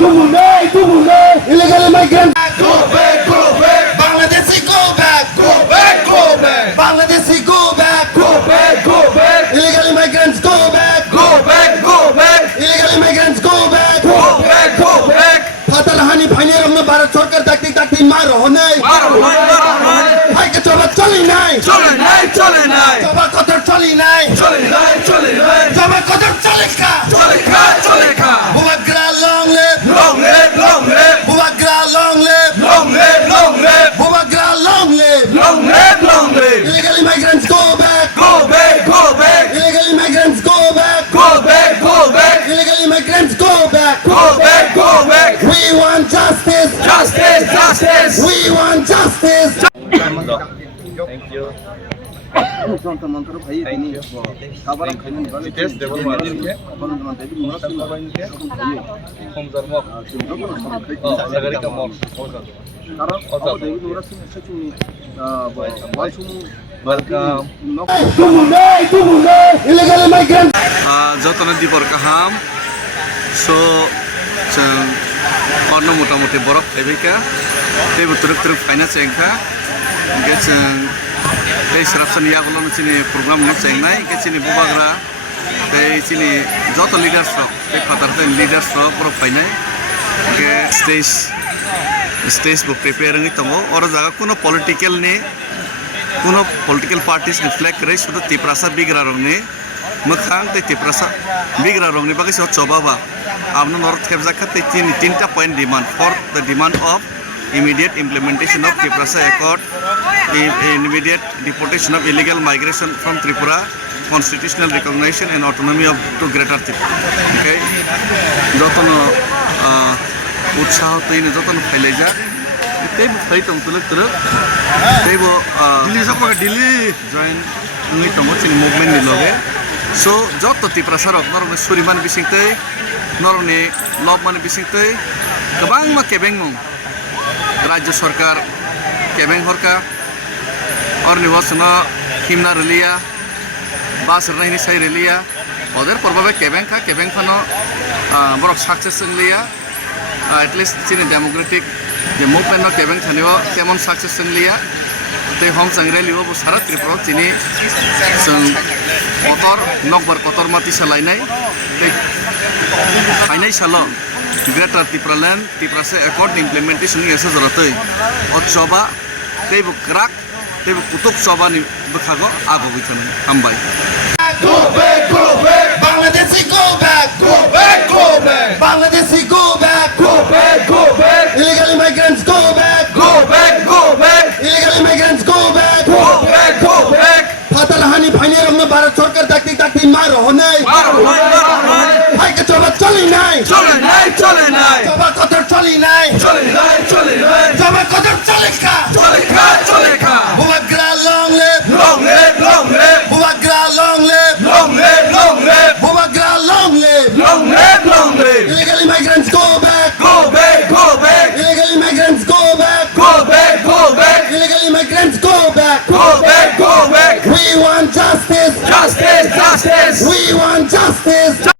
Illegal immigrants. Go back, go back. Bangladeshi go back. Go back, go back. Bangladeshi go back. Go back, go back. Illegal immigrants go back. Go back, go back. Illegal immigrants go back. Go back, go back. ফাতারহানি ফাইনের আমরা ভারত সরকার দেখতে মার হনে মারো নাই ভাইকে জবাব চলি নাই চলে নাই চলে নাই জবাব কত চলি নাই চলে নাই চলে নাই জবাব কত চলে কা চলে খা চলে খা বুবাগ্রা long live long live long live বুবাগ্রা long live long live long live বুবাগ্রা long live long live long live Illegal immigrants go back. go back go back Illegal immigrants go back. go back go back Illegal immigrants go back. go back go back We want justice. justice justice We want justice. thank you যন্ত্রমন্ত্র ভাই তিনি খাবার খাইলেন Yes, they were married. Welcome. Illegal immigrants. যতন Dibar কাহাম so जों अरनो मथा मथि बरफ थाइबायखा दैबो तुरुक तुरुक फायना चेंखा ओमफ्राय जों दै स्राबसन यागोलाव जोंनि प्रग्राम नो चेंनाय जोंनि बुबाग्रा दै जोंनि जत लिडार्स बे फादार दै लिडार्स बरफ फायनाय ओमफ्राय स्टेज बो प्रिपेयरिंग दङ अर जागा कुनो पलिटिकल पार्टीस नि फ्लैग रै सुदु तिप्रासा बिग्रा रंनि मोखां दै तिप्रासा बिग्रा रंनि बागै सो चबाबा आपनो नर्थ खेबजाखा दै तीनटा point demand for the demand of immediate implementation of Triprasa Accord, immediate deportation of illegal migration from Tripura, constitutional recognition and autonomy of to Greater Tripura. Okay, jotono utsaho toine jotono phailaija teibo phaitom tuluk teibo Delhi join ngi tomo chini movement ni loge so joto Triprasa rok norone suriman bisingtei norone lobman bisingtei gobang ma kebengmong राज्य सरकार केबें हरका और निवासना हिमना रेलिया बास रही साई रेलिया other प्रभावे केबें खानो बरक success लिया at least चीनी democratic जे movement no केबें थानियो तेमन सक्सेस लिया ते हम संग्रह लियो वो सारा त्रिपुरा चीनी कतर नकबर कतर माती सलाइनाय फाइनाय सालो Greater Tripura Land, Triprasa Accord implementation ni asa jaratai. Otsoba, teibo krak, teibo kutuk soba ni bekhago abo bitan hambai. Go back, go back. Bangladeshi go back. go back go back Bangladeshi go back. go back go back Illegal immigrants go back. go back go back Illegal immigrants go back. go back go back ফাতারহানি ফাইনের আমরা ভারত সরকার দেখতে মার হনে মারো নাই ভাইকে জবাব চলি নাই চলে নাই চলে নাই জবাব কত চলি নাই চলে নাই চলে নাই জবাব কত চলে কা